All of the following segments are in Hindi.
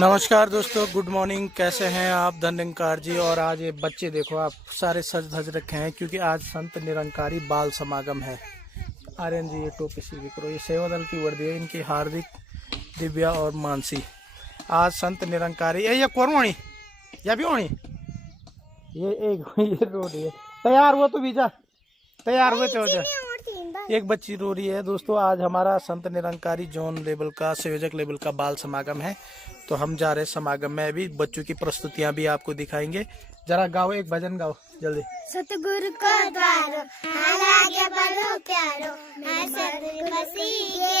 नमस्कार दोस्तों, गुड मॉर्निंग। कैसे हैं आप? धन्यकार जी। और आज ये बच्चे देखो, आप सारे सज धज रखे हैं क्योंकि आज संत निरंकारी बाल समागम है। आर्यन जी, ये टोपी सीधी करो। ये सेवा दल की वर्दी है इनकी, हार्दिक, दिव्या और मानसी। आज संत निरंकारी ये कौन होनी या भी होनी ये एक ये रो रही है। तैयार हुआ तो बीजा तैयार हुए तो एक बच्ची रो रही है। दोस्तों, आज हमारा संत निरंकारी जोन लेवल का, संयोजक लेवल का बाल समागम है, तो हम जा रहे समागम में। अभी बच्चों की प्रस्तुतियां भी आपको दिखाएंगे। जरा गाओ, एक भजन गाओ जल्दी। सतगुरु को द्वारो हालागे बड़ो प्यारो मैं सतगुरु बसीगे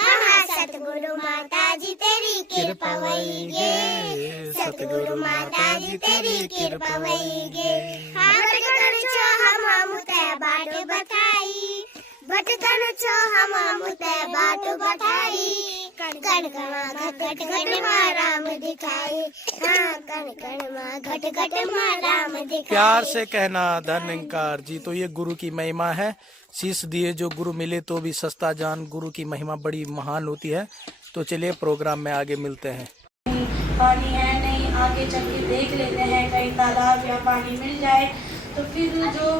हाँ सतगुरु माता जी तेरी कृपा वहीगे सतगुरु माता जी तेरी कृपा वहीगे हाँ बटतन छो हम ते बाटो बताई बटतन छो हम ते बाटो बताई कण कण घट घट मां राम दिखाई हाँ कण कण मां घट घट मां राम दिखाई। प्यार से कहना धन्यकार जी। तो ये गुरु की महिमा है। शीश दिए जो गुरु मिले तो भी सस्ता जान। गुरु की महिमा बड़ी महान होती है। तो चलिए प्रोग्राम में आगे मिलते हैं। पानी है नहीं, आगे चल के देख लेते हैं, कहीं तालाब या पानी मिल जाए। तो फिर जो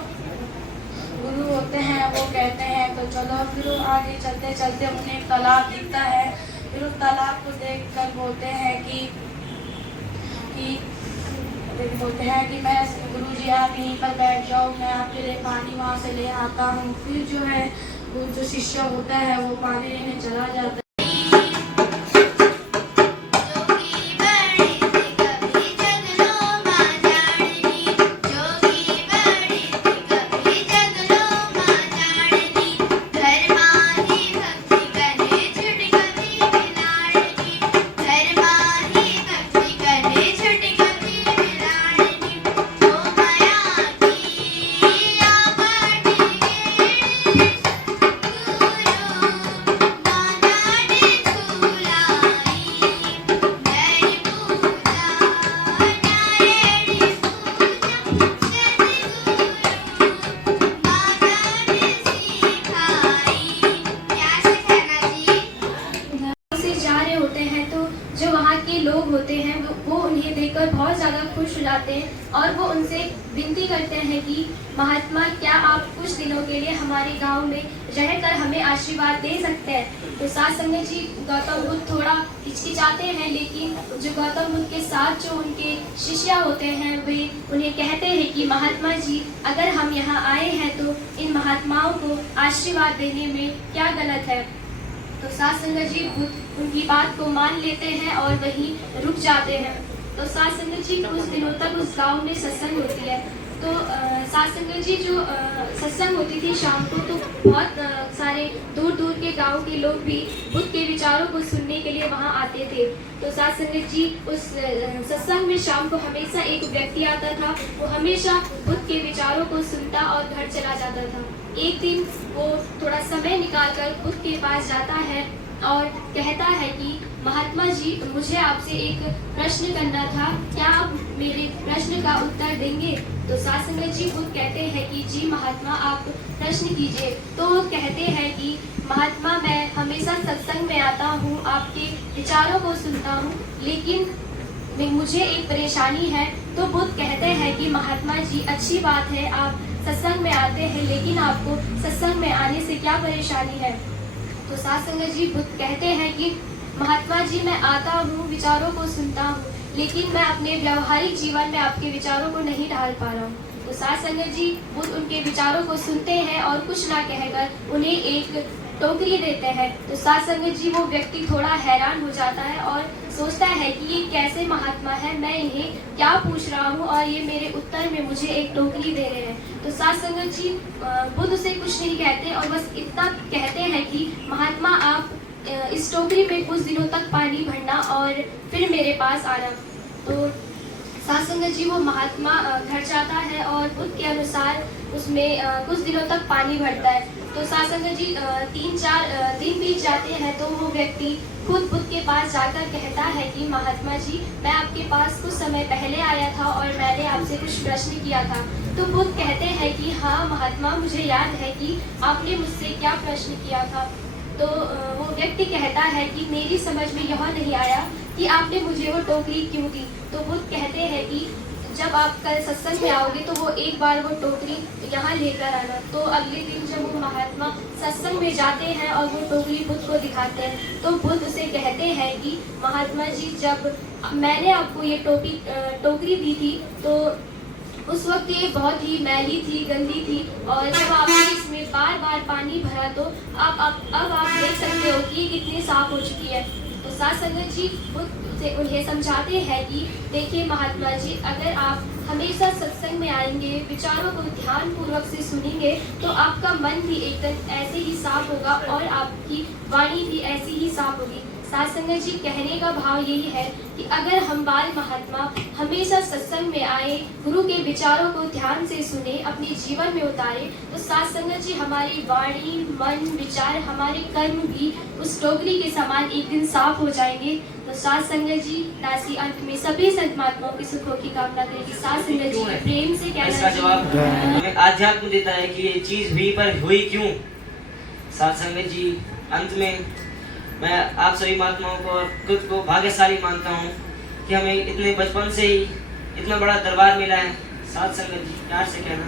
गुरु होते हैं वो कहते हैं तो चलो। फिर आगे चलते चलते उन्हें एक तालाब दिखता है। फिर उस तालाब को देखकर बोलते हैं कि मैं गुरुजी आप यहीं पर बैठ जाओ, मैं आपके लिए पानी वहाँ से ले आता हूँ। फिर जो है वो जो शिष्य होता है वो पानी लेने चला जाता है। लोग होते हैं वो उन्हें देखकर बहुत ज़्यादा खुश हो जाते हैं और वो उनसे विनती करते हैं कि महात्मा, क्या आप कुछ दिनों के लिए हमारे गांव में रहकर हमें आशीर्वाद दे सकते हैं। तो साथ संगत जी, गौतम बुद्ध थोड़ा हिचकिचाते हैं, लेकिन जो गौतम बुद्ध के साथ जो उनके शिष्य होते हैं वे उन्हें कहते हैं कि महात्मा जी, अगर हम यहाँ आए हैं तो इन महात्माओं को आशीर्वाद देने में क्या गलत है। तो साथ संगत जी बुद्ध उनकी बात को मान लेते हैं और वहीं रुक जाते हैं। तो साथ संगत जी कुछ दिनों तक उस गांव में सत्संग होती है। तो साथ संगत जी जो सत्संग होती थी शाम को, तो बहुत सारे दूर दूर के गांव के लोग भी बुद्ध के विचारों को सुनने के लिए वहां आते थे। तो साथ संगत जी उस सत्संग में शाम को हमेशा एक व्यक्ति आता था, वो हमेशा बुद्ध के विचारों को सुनता और घर चला जाता था। एक दिन वो थोड़ा समय निकालकर बुद्ध के पास जाता है और कहता है कि महात्मा जी, मुझे आपसे एक प्रश्न करना था, क्या आप मेरे प्रश्न का उत्तर देंगे। तो साथ संगत जी बुद्ध कहते हैं कि जी महात्मा, आप प्रश्न कीजिए। तो वो कहते हैं कि महात्मा, मैं हमेशा सत्संग में आता हूँ, आपके विचारों को सुनता हूँ, लेकिन मुझे एक परेशानी है। तो बुद्ध कहते हैं कि महात्मा जी, अच्छी बात है, आप सत्संग में आते हैं, लेकिन आपको सत्संग में आने से क्या परेशानी है। तो साथ संगत जी बुद्ध कहते हैं कि महात्मा जी, मैं आता हूँ, विचारों को सुनता हूँ, लेकिन मैं अपने व्यवहारिक जीवन में आपके विचारों को नहीं ढाल पा रहा हूँ। तो साथ संगत जी बुद्ध उनके विचारों को सुनते हैं और कुछ ना कहकर उन्हें एक टोकरी देते हैं। तो साथ संगत जी वो व्यक्ति थोड़ा हैरान हो जाता है और सोचता है कि ये कैसे महात्मा है, मैं इन्हें क्या पूछ रहा हूँ और ये मेरे उत्तर में मुझे एक टोकरी दे रहे हैं। तो साथ संगत जी बुद्ध से कुछ नहीं कहते और बस इतना कहते हैं कि महात्मा, आप इस टोकरी में कुछ दिनों तक पानी भरना और फिर मेरे पास आना। तो साथ संगत जी वो महात्मा घर जाता है और बुद्ध के अनुसार उसमें कुछ दिनों तक पानी भरता है। तो साथ संगत जी 3-4 दिन बीत जाते हैं। तो वो व्यक्ति खुद बुद्ध के पास जाकर कहता है कि महात्मा जी, मैं आपके पास कुछ समय पहले आया था और मैंने आपसे कुछ प्रश्न किया था। तो बुद्ध कहते हैं कि हाँ महात्मा, मुझे याद है कि आपने मुझसे क्या प्रश्न किया था। तो वो व्यक्ति कहता है कि मेरी समझ में यह नहीं आया कि आपने मुझे वो टोकरी क्यों दी। तो बुद्ध कहते हैं कि जब आप कल सत्संग में आओगे तो वो एक बार वो टोकरी यहाँ लेकर आना। तो अगले दिन जब वो महात्मा सत्संग में जाते हैं और वो टोकरी बुद्ध को दिखाते हैं तो बुद्ध उसे कहते हैं कि महात्मा जी, जब मैंने आपको ये टोकरी दी थी तो उस वक्त ये बहुत ही मैली थी, गंदी थी, और जब आपने इसमें बार बार पानी भरा तो अब आप देख सकते हो कि ये कितनी साफ हो चुकी है। तो साथ संगत जी बुद्ध उन्हें समझाते हैं कि देखिए महात्मा जी, अगर आप हमेशा सत्संग में आएंगे, विचारों को ध्यान पूर्वक से सुनेंगे तो आपका मन भी एकदम ऐसे ही साफ होगा और आपकी वाणी भी ऐसी ही साफ होगी। साथ संगत जी, कहने का भाव यही है कि अगर हम बाल महात्मा हमेशा सत्संग में आए, गुरु के विचारों को ध्यान से सुने, अपने जीवन में उतारे, तो साथ संगत जी हमारी वाणी, मन, विचार, हमारे कर्म भी उस टोकरी के समान एक दिन साफ हो जाएंगे। तो साथ संगत जी, दासी अंत में सभी संत महात्माओं के सुखों की कामना करेगी। साथ संगत जी प्रेम से कहना इसका जवाब हमें आध्यात्म देता है कि ये चीज हुई पर हुई क्यों। साथ संगत जी, अंत में मैं आप सभी महात्माओं को और खुद को भाग्यशाली मानता हूँ कि हमें इतने बचपन से ही इतना बड़ा दरबार मिला है। साथ संगत जी, प्यार से कहना।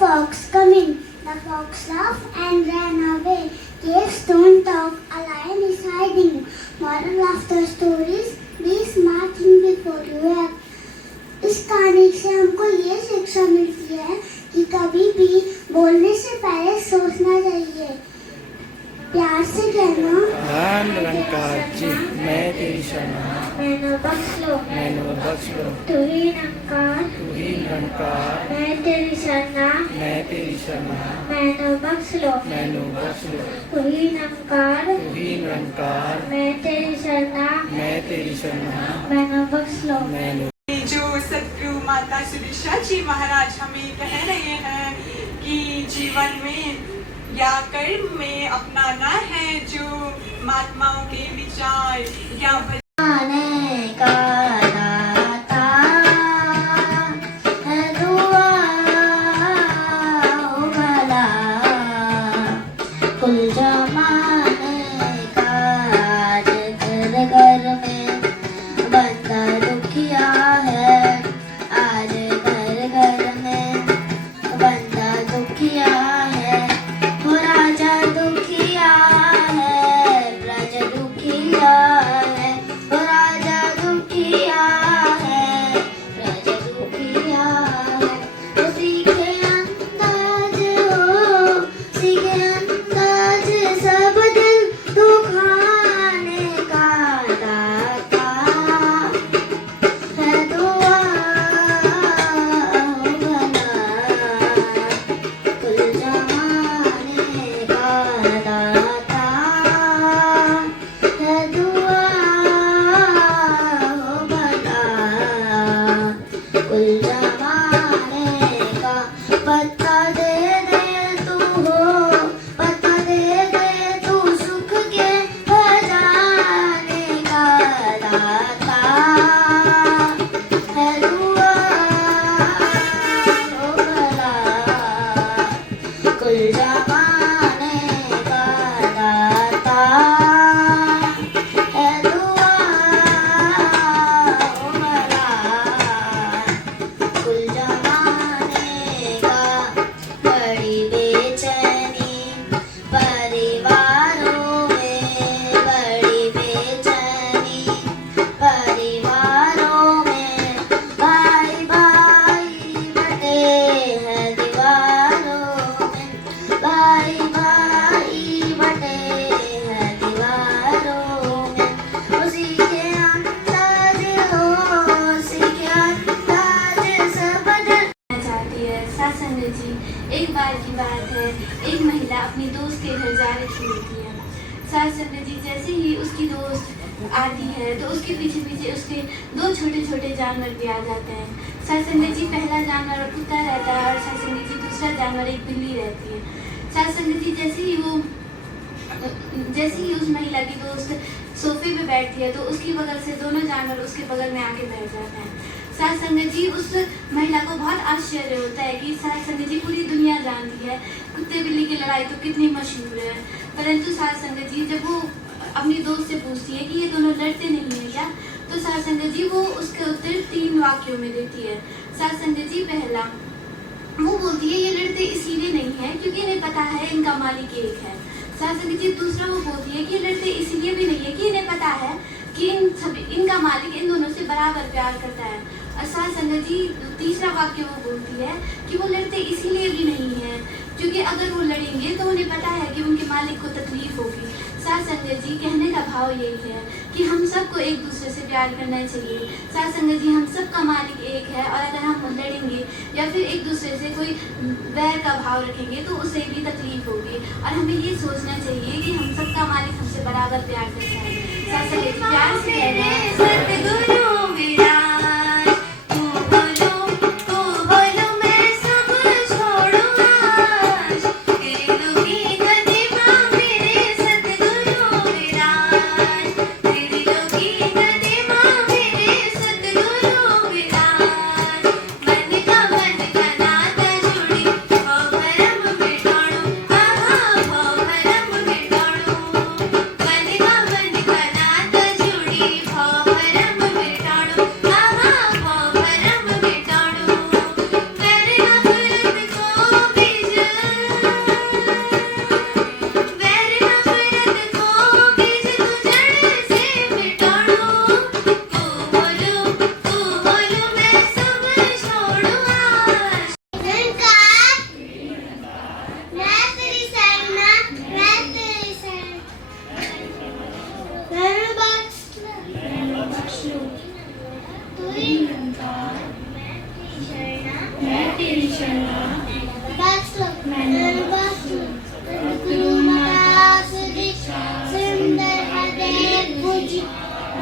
Fox come in. The fox laughed and ran away. Caves don't talk. A lion is hiding. Moral of the stories: be smart think before you act. इस कहानी से हमको ये शिक्षा मिलती है कि कभी भी बोलने से पहले सोचना चाहिए। प्यार से कहना, धन निरंकार जी, मैं तेरी शरणा, मैंने बख्श लो, मैंने बख्श लो, तू ही निरंकार, तू ही निरंकार, मैं तेरी शरणा, मैं तेरी शरणा, मैंने बख्श लो, मैंने बख्श लो, तू ही निरंकार, तू ही निरंकार, मैं तेरी शरणा, मैं तेरी शरणा, मैंने बख्श लो। मैंने जो सतगुरु माता सुरेशा जी महाराज हमें कह रहे हैं कि जीवन में या कर्म में अपनाना है जो महात्माओं के विचार या आने का दाता है दुआ भला कुल जमाने का घर घर में बंदा दुखिया है। आज घर घर में बंदा दुखिया है, हो राजा दुखिया है, प्रजा दुखिया है। बात है, एक महिला अपनी दोस्त के घर जा रही होती है। साथ संगत जी जैसे ही उसकी दोस्त आती है तो उसके पीछे पीछे उसके दो छोटे छोटे जानवर भी आ जाते हैं। साथ संगत जी पहला जानवर कुत्ता रहता है और साथ संगत जी दूसरा जानवर एक बिल्ली रहती है। साथ संगत जी जैसे ही उस महिला की दोस्त सोफे पे बैठती है तो उसकी बगल से दोनों जानवर उसके बगल में आके बैठ जाते हैं। साथ संगत जी उस महिला को बहुत आश्चर्य होता है कि साथ संगत जी पूरी दुनिया जानती है कुत्ते बिल्ली की लड़ाई तो कितनी मशहूर है, परंतु साथ संगत जी जब वो अपनी दोस्त से पूछती है कि ये दोनों लड़ते नहीं है क्या, तो साथ संगत जी वो उसके उत्तर 3 वाक्यों में देती है। साथ संगत जी पहला वो बोलती है ये लड़ते इसीलिए नहीं है क्योंकि इन्हें पता है इनका मालिक एक है। साथ संगत जी दूसरा वो बोलती है कि ये लड़ते इसीलिए भी नहीं है कि इन्हें पता है कि इनका मालिक इन दोनों से बराबर प्यार करता है। और साथ संगत जी तीसरा वाक्य वो बोलती है कि वो लड़ते इसीलिए भी नहीं है क्योंकि अगर वो लड़ेंगे तो उन्हें पता है कि उनके मालिक को तकलीफ होगी। साथ संगत जी कहने का भाव यही है कि हम सबको एक दूसरे से प्यार करना चाहिए। साथ संगत जी हम सबका मालिक एक है और अगर हम लड़ेंगे या फिर एक दूसरे से कोई वैर का भाव रखेंगे तो उसे भी तकलीफ होगी और हमें ये सोचना चाहिए कि हम सबका मालिक हमसे बराबर प्यार करता है। साथ संगत जी प्यार से कहना है सतगुरु विराज तू बोलो मैं सब छोड़ू आज तेरे लोगी गति माँ मेरे सतगुरु विराज तेरी लोगी गति माँ मेरे सतगुरु विराज मन का नाता जुड़ी हो भरम मिटाणो आहा हो भरम मिटाणो मन का नाता जुड़ी हो भरम मिटाणो आहा हो भरम मिटाणो मेरे नफरत को बीज तू जड़ से मिटाणो तू बोलो मैं सब छोड़ू आज निरंकार मैं तेरी शरणा मैं तेरी शरण बख्श लो तू ही निरंकार मैं तेरी शरणा बख्श लो बख्श लो गुरु माता सुधी सुंदर हृदय पूजी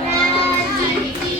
राजी की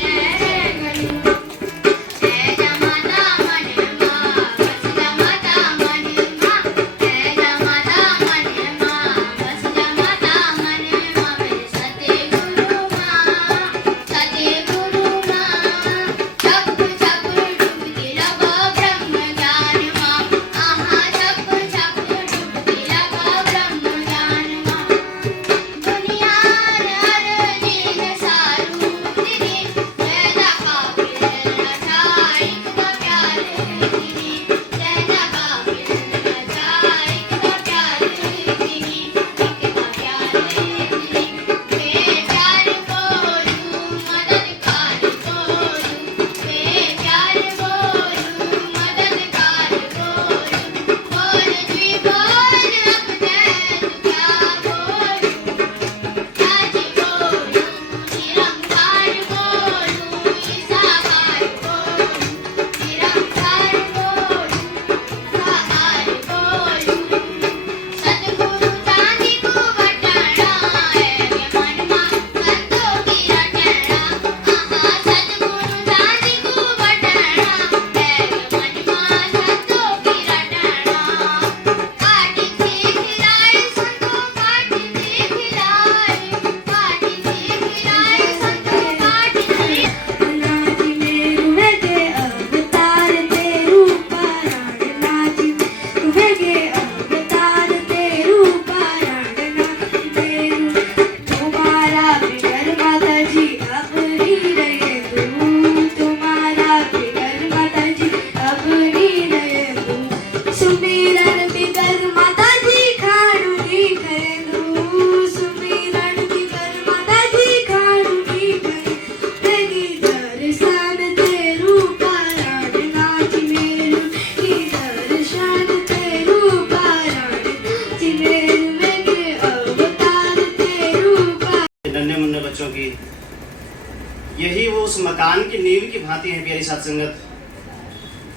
यही वो उस मकान की नींव की भांति है प्यारी साथ संगत,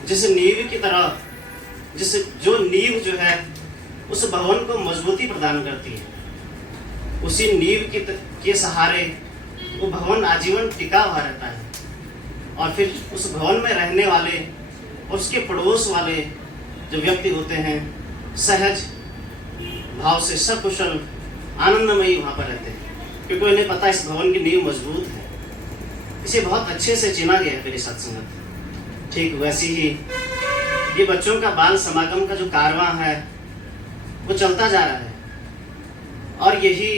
जिस नींव की तरह, जिस जो नींव जो है उस भवन को मजबूती प्रदान करती है। उसी नींव के सहारे वो भवन आजीवन टिका हुआ रहता है और फिर उस भवन में रहने वाले और उसके पड़ोस वाले जो व्यक्ति होते हैं सहज भाव से सकुशल आनंदमयी वहाँ पर रहते हैं, क्योंकि उन्हें पता है इस भवन की नींव मजबूत है। इसे बहुत अच्छे से चिना गया है मेरी सत्संगत। ठीक वैसी ही ये बच्चों का बाल समागम का जो कारवां है वो चलता जा रहा है और यही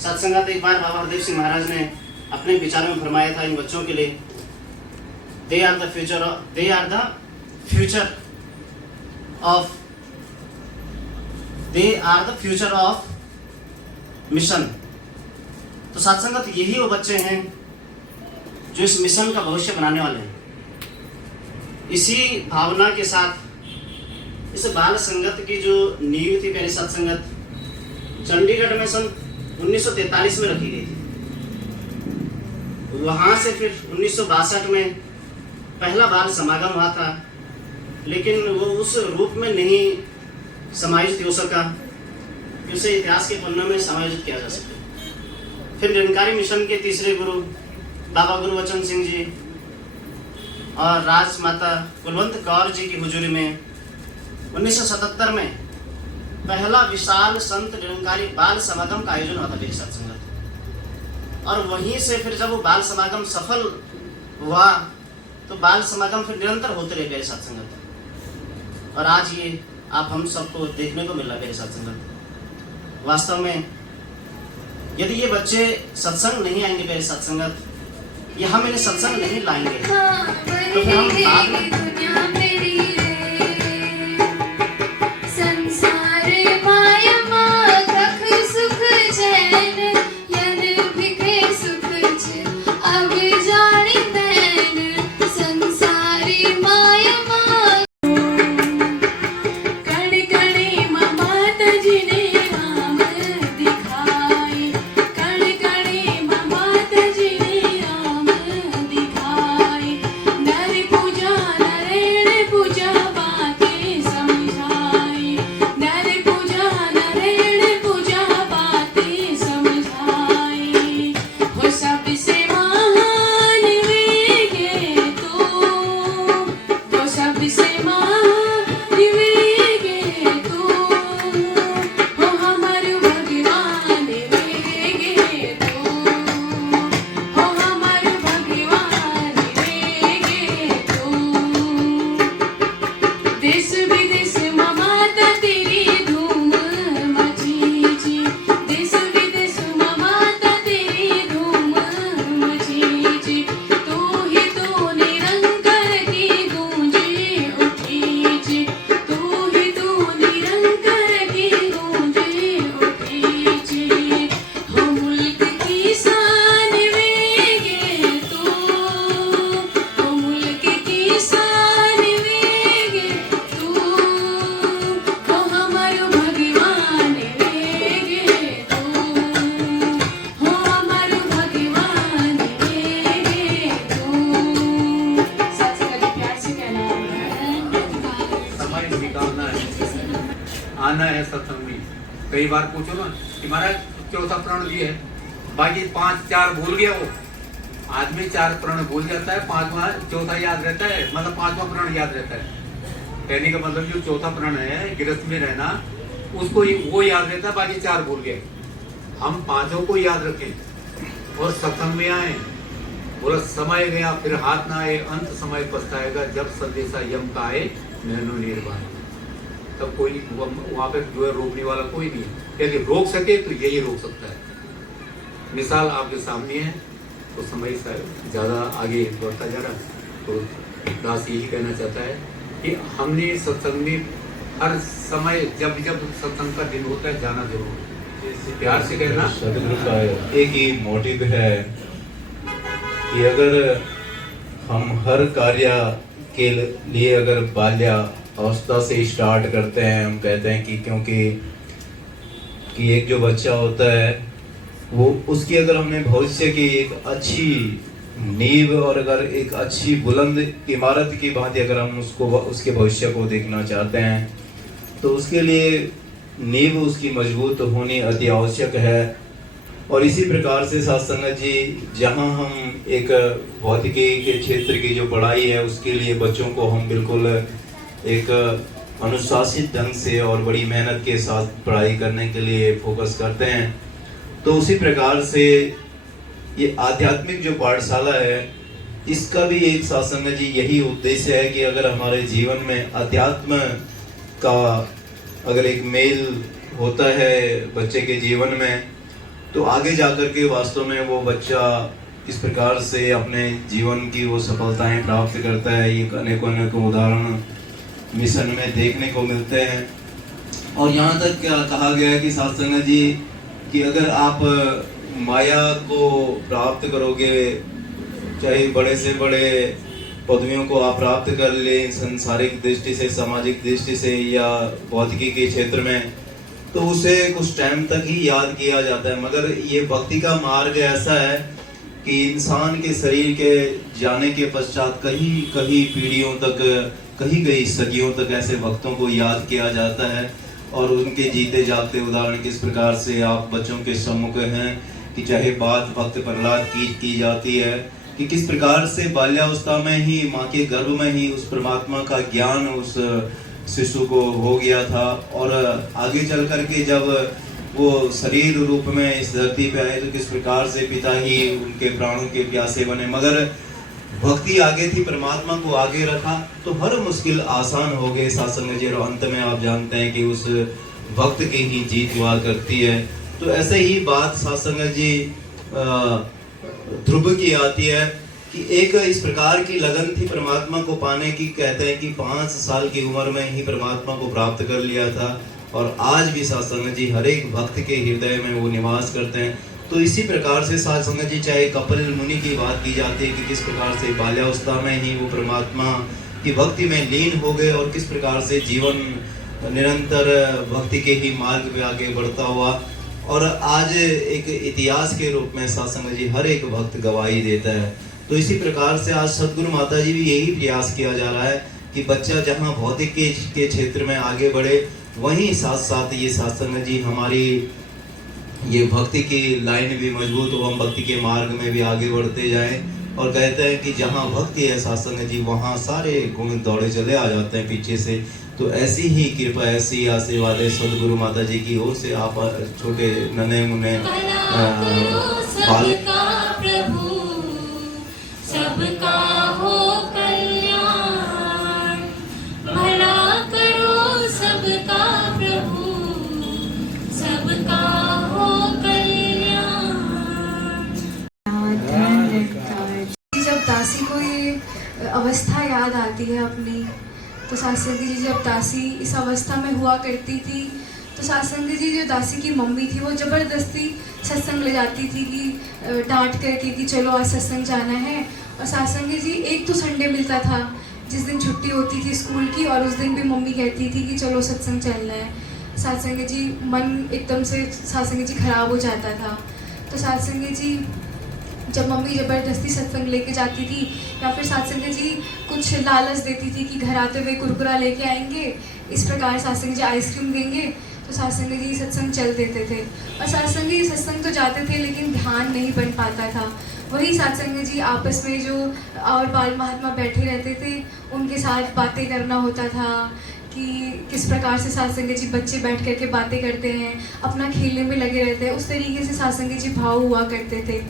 सत्संगत एक बार बाबा हरदेव सिंह महाराज ने अपने विचारों में फरमाया था इन बच्चों के लिए, they are the future of mission. तो सत्संगत यही वो बच्चे हैं जो इस मिशन का भविष्य बनाने वाले हैं। इसी भावना के साथ इस बाल संगत की जो नींव थी प्यारी सत्संगत, चंडीगढ़ में सन 1943 में रखी गई थी। वहां से फिर 1962 में पहला बाल समागम हुआ था, लेकिन वो उस रूप में नहीं समायोजित हो सका कि उसे इतिहास के पन्नों में समायोजित किया जा सके। फिर निरंकारी मिशन के तीसरे गुरु बाबा गुरुवचन सिंह जी और राजमाता कुलवंत कौर जी की हुजूरी में 1977 में पहला विशाल संत निरंकारी बाल समागम का आयोजन हुआ था मेरी सत्संगत। और वहीं से फिर जब वो बाल समागम सफल हुआ तो बाल समागम फिर निरंतर होते रहे मेरे सत्संगत। और आज ये आप हम सबको देखने को मिल रहा है मेरे सत्संगत। वास्तव में यदि ये बच्चे सत्संग नहीं आएंगे मेरे सत्संगत, या हम इन्हें सत्संग नहीं लाएंगे, तो फिर हम बाद में आना है सत्संग में। कई बार पूछो ना कि महाराज चौथा प्रण भी है, बाकी 5-4 भूल गया। वो आदमी 4 प्रण भूल जाता है, 5वां चौथा याद रहता है, मतलब 5वां प्रण याद रहता है। कहने का मतलब जो चौथा प्रण है गृहस्थ में रहना, उसको वो याद रहता है, बाकी 4 भूल गए। हम 5 को याद रखें और सत्संग में आए। बोला समय गया फिर हाथ ना आए, अंत समय पछताएगा, जब संदेशा यम का आए नैनो निर्वाण। तब कोई वहां पे जो है रोकने वाला कोई नहीं है। यदि रोक सके तो यही रोक सकता है। मिसाल आपके सामने है, तो समय ज्यादा आगे बढ़ता जा रहा है। तो दास यही कहना चाहता है कि हमने सत्संग में हर समय जब जब सत्संग का दिन होता है जाना जरूर है। प्यार से कहना। सदगुरु का एक ही मोटिव है कि अगर हम हर कार्य के लिए अगर बाल्या अवस्था से स्टार्ट करते हैं, हम कहते हैं कि क्योंकि कि एक जो बच्चा होता है वो उसकी अगर हमने भविष्य की एक अच्छी नींव और अगर एक अच्छी बुलंद इमारत की भांति अगर हम उसको उसके भविष्य को देखना चाहते हैं, तो उसके लिए नींव उसकी मजबूत होनी अति आवश्यक है। और इसी प्रकार से साथ संगत जी, जहाँ हम एक भौतिकी के क्षेत्र की जो पढ़ाई है उसके लिए बच्चों को हम बिल्कुल एक अनुशासित ढंग से और बड़ी मेहनत के साथ पढ़ाई करने के लिए फोकस करते हैं, तो उसी प्रकार से ये आध्यात्मिक जो पाठशाला है इसका भी एक सत्संग जी यही उद्देश्य है कि अगर हमारे जीवन में अध्यात्म का अगर एक मेल होता है बच्चे के जीवन में, तो आगे जाकर के वास्तव में वो बच्चा इस प्रकार से अपने जीवन की वो सफलताएं प्राप्त करता है। ये अनेकों अनेकों उदाहरण मिशन में देखने को मिलते हैं। और यहाँ तक क्या कहा गया है कि सत्संग जी कि अगर आप माया को प्राप्त करोगे, चाहे बड़े से बड़े पदवियों को आप प्राप्त कर ले संसारिक दृष्टि से, सामाजिक दृष्टि से या भौतिकी के क्षेत्र में, तो उसे कुछ टाइम तक ही याद किया जाता है। मगर ये भक्ति का मार्ग ऐसा है कि इंसान के शरीर के जाने के पश्चात कहीं कहीं पीढ़ियों तक, कहीं कहीं सदियों तक ऐसे भक्तों को याद किया जाता है और उनके जीते जागते उदाहरण किस प्रकार से आप बच्चों के सम्मुख हैं कि चाहे बात भक्त प्रहलाद की जाती है कि किस प्रकार से बाल्यावस्था में ही माँ के गर्भ में ही उस परमात्मा का ज्ञान उस शिशु को हो गया था, और आगे चल करके जब वो शरीर रूप में इस धरती पे आए तो किस प्रकार से पिता ही उनके प्राणों के प्यासे बने। मगर भक्ति आगे थी, परमात्मा को आगे रखा तो हर मुश्किल आसान हो गए सत्संग जी, और अंत में आप जानते हैं कि उस भक्त की ही जीत हुआ करती है। तो ऐसे ही बात सत्संग जी ध्रुव की आती है कि एक इस प्रकार की लगन थी परमात्मा को पाने की। कहते हैं कि 5 साल की उम्र में ही परमात्मा को प्राप्त कर लिया था, और आज भी सत्संग जी हर एक भक्त के हृदय में वो निवास करते हैं। तो इसी प्रकार से सत्संग जी, चाहे कपिल मुनि की बात की जाती है कि किस प्रकार से बाल्यावस्था में ही वो परमात्मा की भक्ति में लीन हो गए और किस प्रकार से जीवन निरंतर भक्ति के ही मार्ग पे आगे बढ़ता हुआ, और आज एक इतिहास के रूप में सत्संग जी हर एक भक्त गवाही देता है। तो इसी प्रकार से आज सदगुरु माता जी भी यही प्रयास किया जा रहा है कि बच्चा जहाँ भौतिक के क्षेत्र में आगे बढ़े, वहीं साथ साथ ये सत्संग जी हमारी ये भक्ति की लाइन भी मजबूत हो, हम भक्ति के मार्ग में भी आगे बढ़ते जाएं। और कहते हैं कि जहाँ भक्ति है सत्संग जी, वहाँ सारे गुण दौड़े चले आ जाते हैं पीछे से। तो ऐसी ही कृपा, ऐसी आशीर्वाद है सदगुरु माता जी की ओर से। आप छोटे नन्हे मुन्ने सबका हो कल्याण, भला करो सबका प्रभु, सबका हो कल्याण। जब दासी को ये अवस्था याद आती है अपनी, तो सत्संग जी जब दासी इस अवस्था में हुआ करती थी, तो सत्संग जी जो दासी की मम्मी थी वो ज़बरदस्ती सत्संग ले जाती थी कि डांट करके कि चलो आज सत्संग जाना है। और सत्संग जी एक तो संडे मिलता था जिस दिन छुट्टी होती थी स्कूल की, और उस दिन भी मम्मी कहती थी कि चलो सत्संग चलना है। सत्संग जी मन एकदम से सत्संग जी खराब हो जाता था। तो सत्संग जी जब मम्मी ज़बरदस्ती सत्संग लेके जाती थी या फिर सत्संग जी कुछ लालच देती थी कि घर आते हुए कुरकुरा लेके आएंगे, इस प्रकार सत्संग जी आइसक्रीम देंगे, तो सत्संग जी सत्संग चल देते थे। और सत्संग जी सत्संग तो जाते थे लेकिन ध्यान नहीं बन पाता था। वही सत्संग जी आपस में जो और बाल महात्मा बैठे रहते थे उनके साथ बातें करना होता था कि किस प्रकार से सत्संग जी बच्चे बैठ करके बातें करते हैं, अपना खेलने में लगे रहते हैं, उस तरीके से सत्संग जी भाव हुआ करते थे।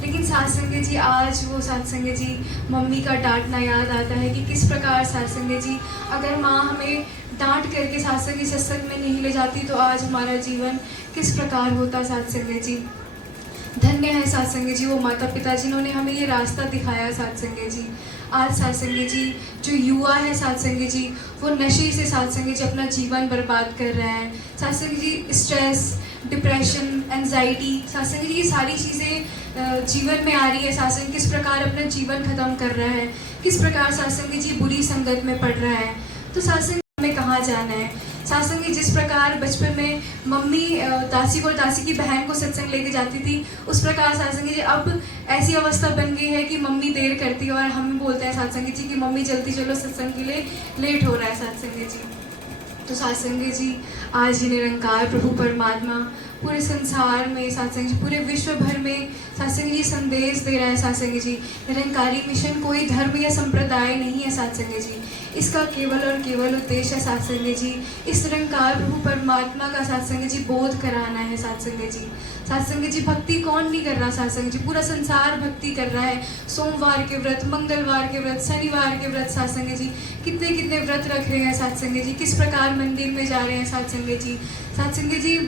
लेकिन सत्संग जी आज वो सत्संग जी मम्मी का डांटना याद आता है कि किस प्रकार सत्संग जी अगर माँ हमें डांट करके सत्संग में नहीं ले जाती तो आज हमारा जीवन किस प्रकार होता। सत्संग जी धन्य है सत्संग जी वो माता पिता जिन्होंने हमें ये रास्ता दिखाया। सत्संग जी आज सत्संग जी जो युवा है सत्संग जी वो नशे से सत्संग जी अपना जीवन बर्बाद कर रहा है। सत्संग जी स्ट्रेस, डिप्रेशन, एंजाइटी, सत्संग जी ये सारी चीज़ें जीवन में आ रही है। सत्संग किस प्रकार अपना जीवन खत्म कर रहा है, किस प्रकार सत्संग जी बुरी संगत में पड़ रहा है। तो सत्संग में कहाँ जाना है। सत्संग जिस प्रकार बचपन में मम्मी दासी को दासी की बहन को सत्संग लेके जाती थी, उस प्रकार सत्संग जी अब ऐसी अवस्था बन गई है कि मम्मी देर करती है और हम बोलते हैं सत्संग जी कि मम्मी जल्दी चलो सत्संग के लिए लेट हो रहा है। सत्संग जी तो सत्संग जी आज ये निरंकार प्रभु परमात्मा पूरे संसार में सत्संग जी पूरे विश्व भर में सत्संग जी संदेश दे रहा है। सत्संग जी निरंकारी मिशन कोई धर्म या संप्रदाय नहीं है सत्संग जी, इसका केवल और केवल उद्देश्य है सत्संग जी इस निरंकार प्रभु परमात्मा का सत्संग जी बोध कराना है। सत्संग जी सत्संग जी भक्ति कौन नहीं कर रहा, सत्संग जी पूरा संसार भक्ति कर रहा है। सोमवार के व्रत, मंगलवार के व्रत, शनिवार के व्रत सत्संग जी कितने कितने व्रत रख रहे हैं सत्संग जी, किस प्रकार मंदिर में जा रहे हैं सत्संग जी। सत्संग जी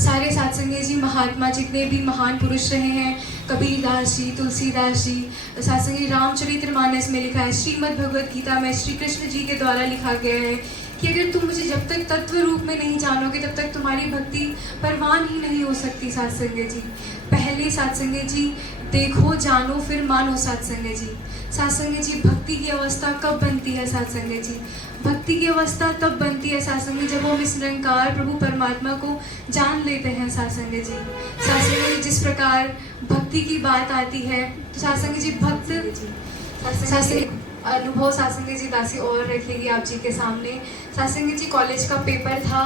सारे सत्संग जी महात्मा जितने भी महान पुरुष रहे हैं, कबीरदास जी, तुलसीदास जी, सत्संग जी रामचरितमानस में लिखा है, श्रीमद् भगवद गीता में श्री कृष्ण जी के द्वारा लिखा गया है कि अगर तुम मुझे जब तक तत्व रूप में नहीं जानोगे तब तक तुम्हारी भक्ति परवान ही नहीं हो सकती। सत्संग जी पहले सत्संग जी देखो जानो फिर मानो। सत्संग जी सत्संग जी भक्ति की अवस्था कब बनती है सत्संग जी, भक्ति की अवस्था तब बनती है सत्संग जब हम इस निरंकार प्रभु परमात्मा को जान लेते हैं। सत्संग जी सत्संग जी जिस प्रकार भक्ति की बात आती है तो सत्संग जी भक्त सत्संग अनुभव सत्संग जी दासी और रखेगी आप जी के सामने। सत्संग जी कॉलेज का पेपर था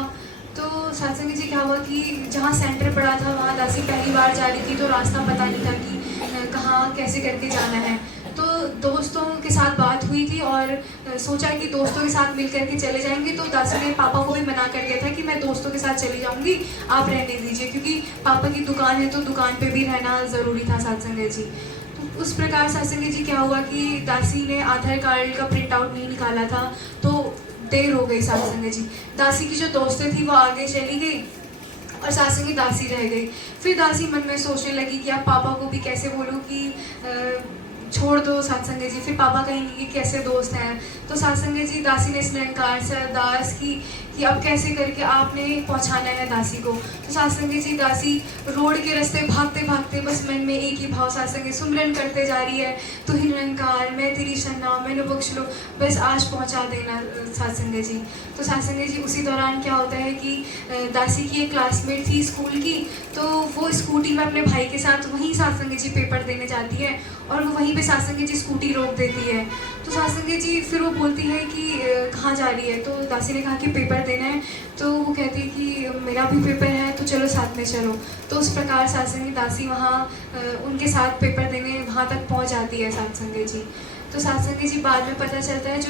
तो सत्संग जी क्या हुआ कि जहाँ सेंटर पड़ा था वहाँ दासी पहली बार जा रही थी तो रास्ता पता नहीं था कि कहाँ कैसे करके जाना है। तो दोस्तों के साथ बात हुई थी और सोचा कि दोस्तों के साथ मिल करके चले जाएंगे। तो दासी ने पापा को भी मना कर दिया था कि मैं दोस्तों के साथ चली जाऊंगी, आप रहने दीजिए, क्योंकि पापा की दुकान है तो दुकान पे भी रहना ज़रूरी था सत्संग जी। तो उस प्रकार सत्संग जी क्या हुआ कि दासी ने आधार कार्ड का प्रिंट आउट नहीं निकाला था तो देर हो गई सत्संग जी। दासी की जो दोस्तें थी वो आगे चली गई और सत्संग जी दासी रह गई। फिर दासी मन में सोचने लगी कि अब पापा को भी कैसे बोलूँ कि छोड़ दो सत्संग जी, फिर पापा कहेंगे कि कैसे दोस्त हैं। तो सत्संग जी दासी ने इस निरंकार से अरदास की कि अब कैसे करके आपने पहुंचाना है दासी को। तो सत्संग जी दासी रोड के रास्ते भागते भागते बस मन में एक ही भाव सत्संग सुमरन करते जा रही है, तू ही निरंकार मैं तेरी शरणा मैंने बख्श लो, बस आज पहुंचा देना सत्संग जी। तो सत्संग जी उसी दौरान क्या होता है कि दासी की एक क्लासमेट थी स्कूल की, तो वो स्कूटी में अपने भाई के साथ वहीं सत्संग जी पेपर देने जाती है और वो वहीं पे सत्संग जी स्कूटी रोक देती है। तो सत्संग जी फिर वो बोलती है कि कहाँ जा रही है। तो दासी ने कहा कि पेपर देना है। तो वो कहती है कि मेरा भी पेपर है तो चलो साथ में चलो। तो उस प्रकार सत्संग जी दासी वहाँ उनके साथ पेपर देने वहाँ तक पहुँच जाती है सत्संग जी। तो सत्संग जी बाद में पता चलता है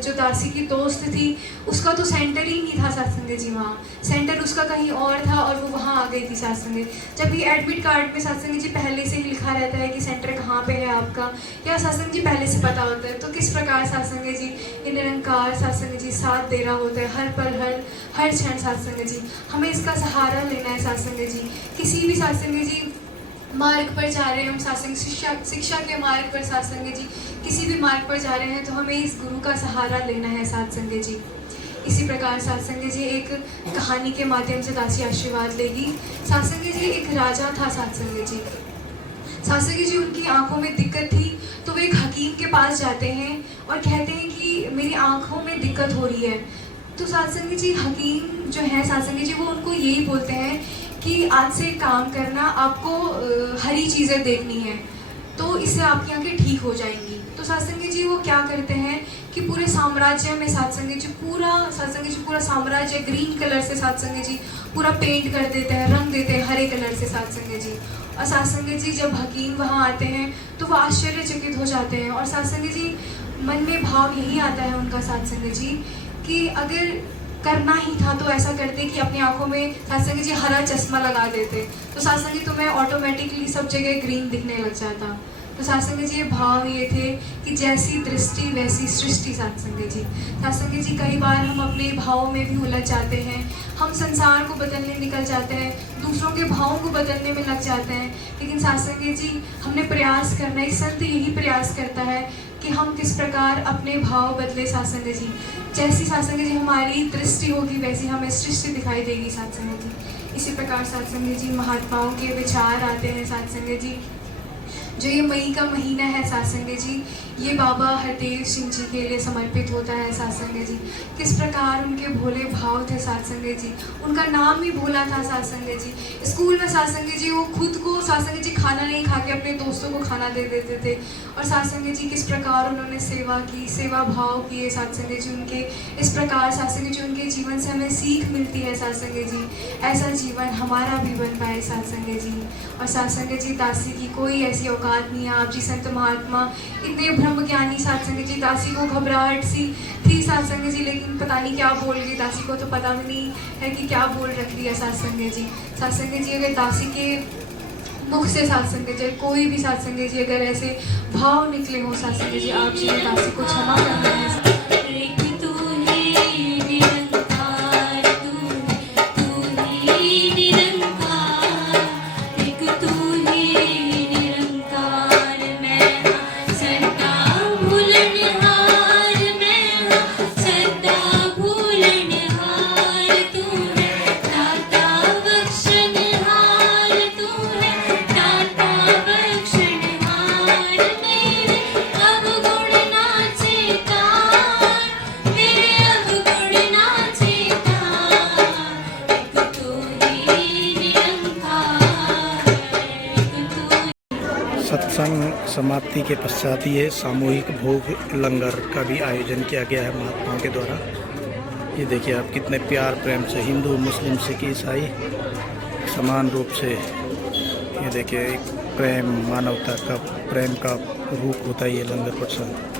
जो दासी की दोस्त थी उसका तो सेंटर ही नहीं था सत्संग जी, वहाँ सेंटर उसका कहीं और था और वो वहाँ आ गई थी सत्संग जी। जब ये एडमिट कार्ड में सत्संग जी पहले से ही लिखा रहता है कि सेंटर कहाँ पे है आपका, या सत्संग जी पहले से पता होता है। तो किस प्रकार सत्संग जी ये निरंकार सत्संग जी साथ दे रहा होता है हर पल हर क्षण सत्संग जी। हमें इसका सहारा लेना है सत्संग जी। किसी भी सत्संग जी मार्ग पर जा रहे हैं, हम सत्संग शिक्षा के मार्ग पर सत्संग जी किसी भी मार्ग पर जा रहे हैं तो हमें इस गुरु का सहारा लेना है सत्संग जी। इसी प्रकार सत्संग जी एक कहानी के माध्यम से दासी आशीर्वाद लेगी। सत्संग जी एक राजा था सत्संग जी। सत्संग जी उनकी आंखों में दिक्कत थी तो वे एक हकीम के पास जाते हैं और कहते हैं कि मेरी आंखों में दिक्कत हो रही है। तो सत्संग जी हकीम जो है सत्संग जी वो उनको यही बोलते हैं कि आज से काम करना, आपको हरी चीज़ें देखनी है तो इससे आपकी आंखें ठीक हो जाएंगी। तो सत्संग जी वो क्या करते हैं कि पूरे साम्राज्य में सत्संग जी पूरा साम्राज्य ग्रीन कलर से सत्संग जी पूरा पेंट कर देते हैं, रंग देते हैं हरे कलर से सत्संग जी। और सत्संग जी जब हकीम वहाँ आते हैं तो वो आश्चर्यचकित हो जाते हैं और सत्संग जी मन में भाव यही आता है उनका सत्संग जी कि अगर करना ही था तो ऐसा करते कि अपनी आंखों में सत्संग जी हरा चश्मा लगा देते तो सत्संग जी तुम्हें ऑटोमेटिकली सब जगह ग्रीन दिखने लग जाता। तो सत्संग जी ये भाव ये थे कि जैसी दृष्टि वैसी सृष्टि सत्संग जी। सत्संग जी कई बार हम अपने भावों में भी उलझ जाते हैं, हम संसार को बदलने निकल जाते हैं, दूसरों के भावों को बदलने में लग जाते हैं, लेकिन सत्संग जी हमने प्रयास करना है, संत यही प्रयास करता है कि हम किस प्रकार अपने भाव बदले सत्संग जी। जैसी सत्संग जी हमारी दृष्टि होगी वैसी हमें सृष्टि दिखाई देगी सत्संग जी। इसी प्रकार सत्संग जी महात्माओं के विचार आते हैं सत्संग जी। जो ये मई का महीना है सत्संग जी, ये बाबा हरदेव सिंह जी के लिए समर्पित होता है सत्संग जी। किस प्रकार उनके भोले भाव थे सत्संग जी, उनका नाम भी भोला था सत्संग जी। स्कूल में सत्संग जी वो खुद को सत्संग जी खाना नहीं खा के अपने दोस्तों को खाना दे देते थे। और सत्संग जी किस प्रकार उन्होंने सेवा की, सेवा भाव किए सत्संग जी उनके। इस प्रकार सत्संग जी उनके जीवन से हमें सीख मिलती है सत्संग जी, ऐसा जीवन हमारा भी बन पाए सत्संग जी। और सत्संग जी दासी की कोई ऐसी औकात नहीं है। आप जी संत महात्मा इतने ब्रह्म ज्ञानी सत्संग जी, दासी को घबराहट सी थी सत्संग जी, लेकिन पता नहीं क्या बोल गई दासी को, तो पता भी नहीं है कि क्या बोल रख दिया सत्संग जी। सत्संग जी अगर दासी के मुख से सत्संग जी, कोई भी सत्संग जी अगर ऐसे भाव निकले हो सत्संग जी, आप जी दासी को क्षमा करना है। सत्संग समाप्ति के पश्चात ये सामूहिक भोग लंगर का भी आयोजन किया गया है महात्माओं के द्वारा। ये देखिए आप कितने प्यार प्रेम से हिंदू मुस्लिम सिख ईसाई समान रूप से, ये देखिए एक प्रेम मानवता का प्रेम का रूप होता है ये लंगर प्रसाद।